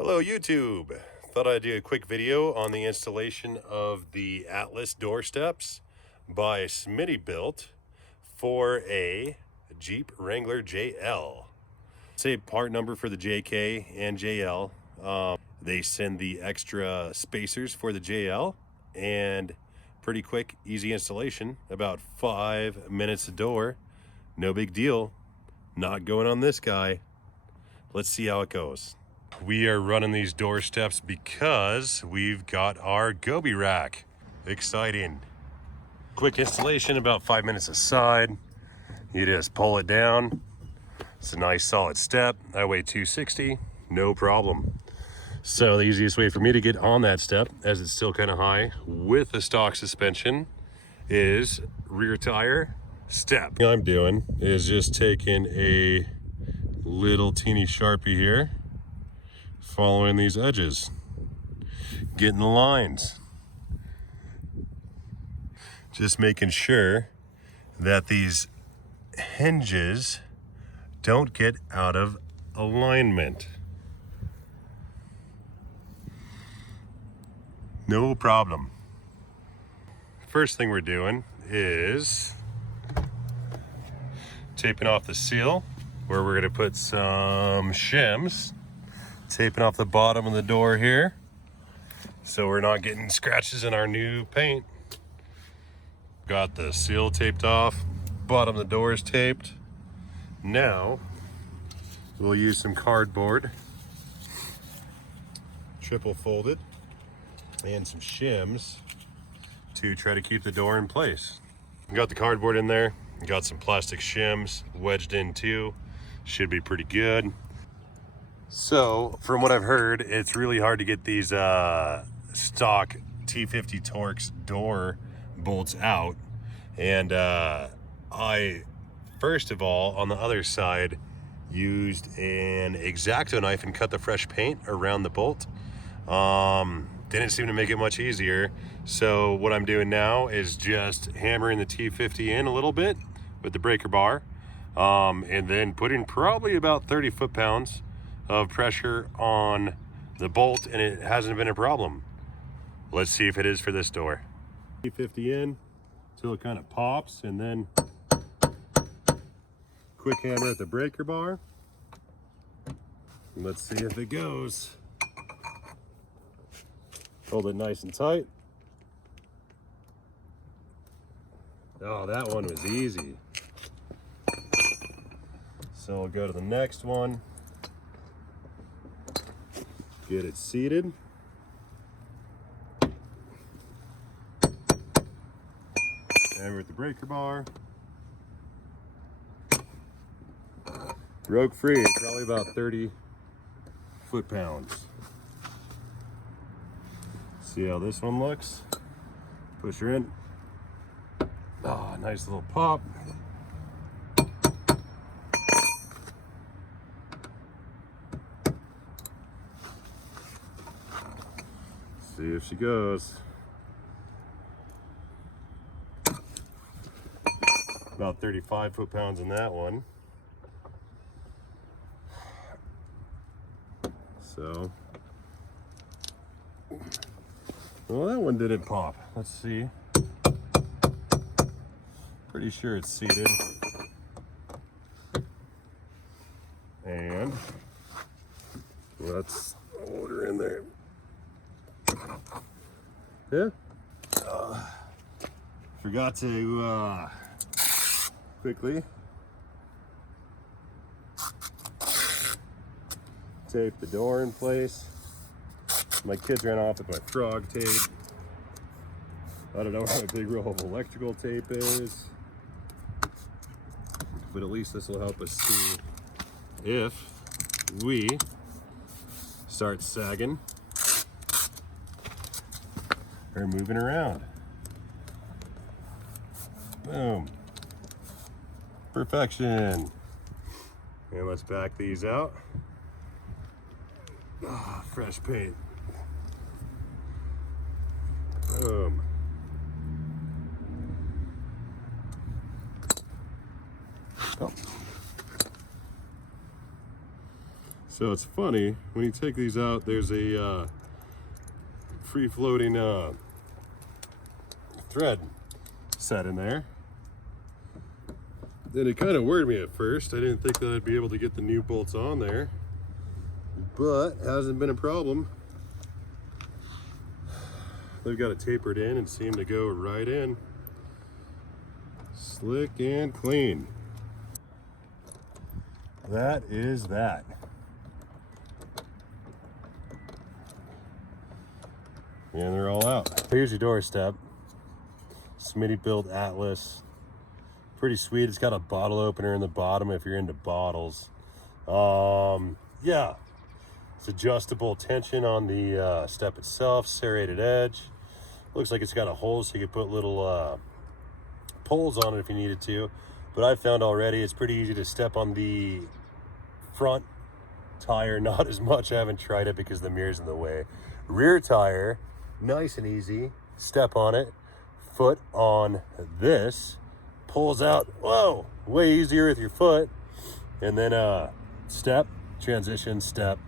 Hello YouTube. Thought I'd do a quick video on the installation of the Atlas door steps by Smitty built for a Jeep Wrangler JL. Say part number for the JK and JL. They send the extra spacers for the JL and pretty quick, easy installation, about 5 minutes a door. No big deal. Not going on this guy. Let's see how it goes. We are running these door steps because we've got our goby rack. Exciting. Quick installation, about 5 minutes aside. You just pull it down. It's a nice solid step. I weigh 260, no problem. So the easiest way for me to get on that step, as it's still kind of high, with the stock suspension, is rear tire step. What I'm doing is just taking a little teeny Sharpie here, following these edges, getting the lines, just making sure that these hinges don't get out of alignment. No problem. First thing we're doing is taping off the seal, where we're going to put some shims. Taping off the bottom of the door here, so we're not getting scratches in our new paint. Got the seal taped off, bottom of the door is taped. Now we'll use some cardboard, triple folded, and some shims to try to keep the door in place. Got the cardboard in there, got some plastic shims wedged in too. Should be pretty good. So, from what I've heard, it's really hard to get these stock T50 Torx door bolts out. And I, first of all, on the other side, used an X-Acto knife and cut the fresh paint around the bolt. Didn't seem to make it much easier. So what I'm doing now is just hammering the T50 in a little bit with the breaker bar, and then putting probably about 30 foot-pounds of pressure on the bolt, and it hasn't been a problem. Let's see if it is for this door. T50 in until it kind of pops, and then quick hammer at the breaker bar. Let's see if it goes. Hold it nice and tight. Oh, that one was easy. So we'll go to the next one. Get it seated. And with the breaker bar. Broke free, probably about 30 foot-pounds. See how this one looks? Push her in. Ah, nice little pop. See if she goes. About 35 foot-pounds in that one. So, well, that one didn't pop. Let's see. Pretty sure it's seated. And let's hold her in there. Yeah. Forgot to quickly tape the door in place. My kids ran off with my frog tape. I don't know how big roll of electrical tape is, but at least this will help us see if we start sagging or moving around. Boom. Perfection. And let's back these out. Ah, fresh paint. Boom. Oh. So it's funny, when you take these out, there's a free-floating thread set in there. And it kind of worried me at first. I didn't think that I'd be able to get the new bolts on there, but hasn't been a problem. They've got it tapered in and seem to go right in. Slick and clean. That is that. And they're all out. Here's your doorstep. Smitty built Atlas. Pretty sweet. It's got a bottle opener in the bottom if you're into bottles. Yeah. It's adjustable tension on the step itself, serrated edge. Looks like it's got a hole so you can put little poles on it if you needed to. But I've found already it's pretty easy to step on the front tire, not as much. I haven't tried it because the mirror's in the way. Rear tire, nice and easy. Step on it, foot on this, pulls out, whoa, way easier with your foot. And then step, transition, step,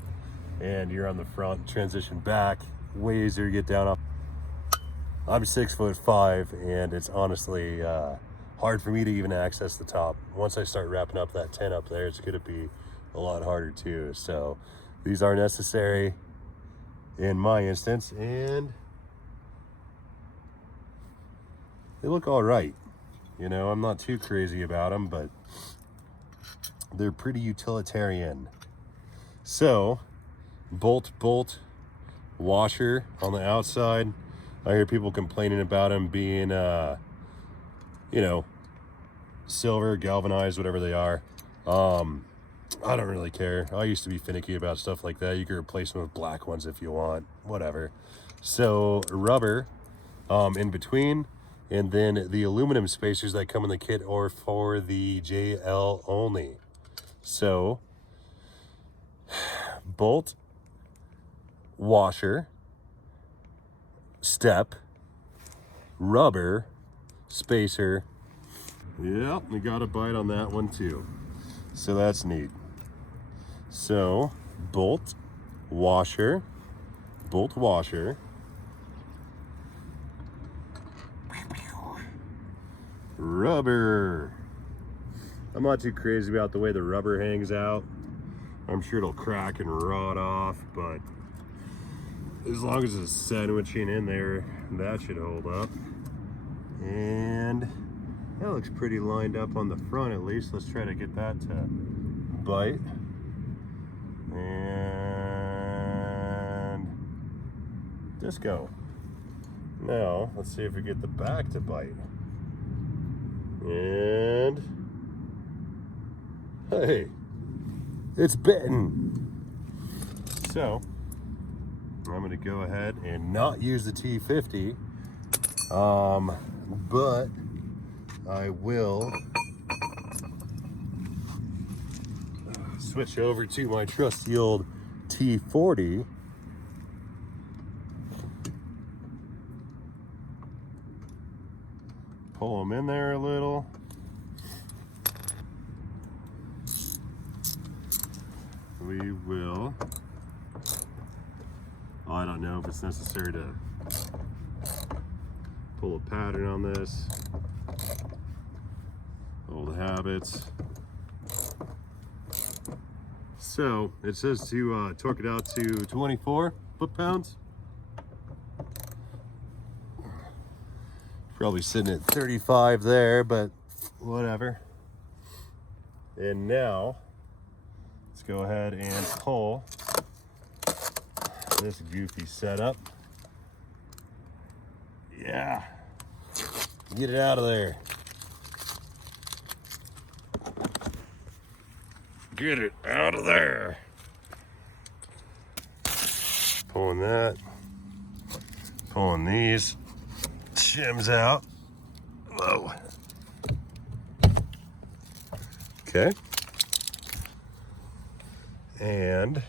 and you're on the front, transition back, way easier to get down off. I'm 6'5", and it's honestly hard for me to even access the top. Once I start wrapping up that tent up there, it's gonna be a lot harder too. So these are necessary in my instance, and they look all right. You know, I'm not too crazy about them, but they're pretty utilitarian. So, bolt washer on the outside. I hear people complaining about them being, you know, silver, galvanized, whatever they are. I don't really care. I used to be finicky about stuff like that. You can replace them with black ones if you want, whatever. So, rubber in between, and then the aluminum spacers that come in the kit or for the JL only. So, bolt, washer, step, rubber, spacer. Yep, we got a bite on that one too. So that's neat. So, bolt, washer, rubber. I'm not too crazy about the way the rubber hangs out. I'm sure it'll crack and rot off, but as long as it's sandwiching in there, that should hold up. And that looks pretty lined up on the front at least. Let's try to get that to bite. And disco. Now, let's see if we get the back to bite. And hey, it's bitten. So I'm gonna go ahead and not use the T50, but I will switch over to my trusty old T40. Pull them in there a little. We will, I don't know if it's necessary to pull a pattern on this. Old habits. So it says to torque it out to 24 foot-pounds. Probably sitting at 35 there, but whatever. And now let's go ahead and pull this goofy setup. Yeah, get it out of there. Get it out of there. Pulling that, pulling these shims out. Whoa. Okay. And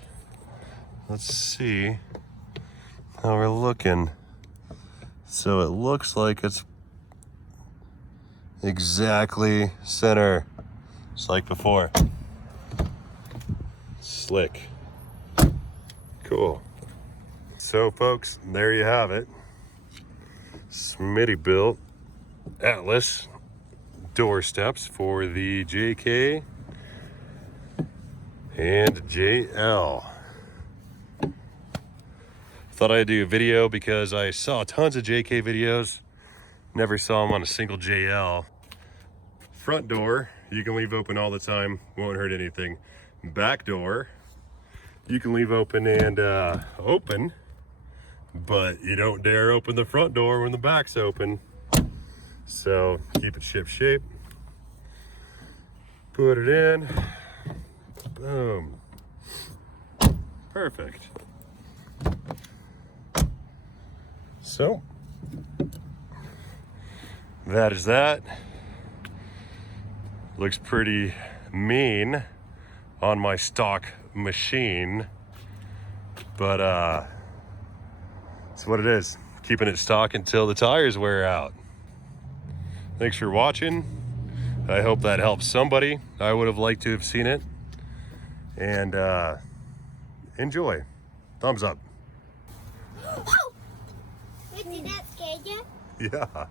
let's see how we're looking. So it looks like it's exactly center, just like before. Slick. Cool. So folks, there you have it. Smitty built Atlas door steps for the JK and JL. Thought I'd do a video because I saw tons of JK videos, never saw them on a single JL. Front door, you can leave open all the time, won't hurt anything. Back door, you can leave open and open, but you don't dare open the front door when the back's open. So keep it ship shape. Put it in. Boom. Perfect. So that is that. Looks pretty mean on my stock machine, but it's what it is. Keeping it stock until the tires wear out. Thanks for watching. I hope that helps somebody. I would have liked to have seen it. And enjoy. Thumbs up. Did that scare you? Yeah.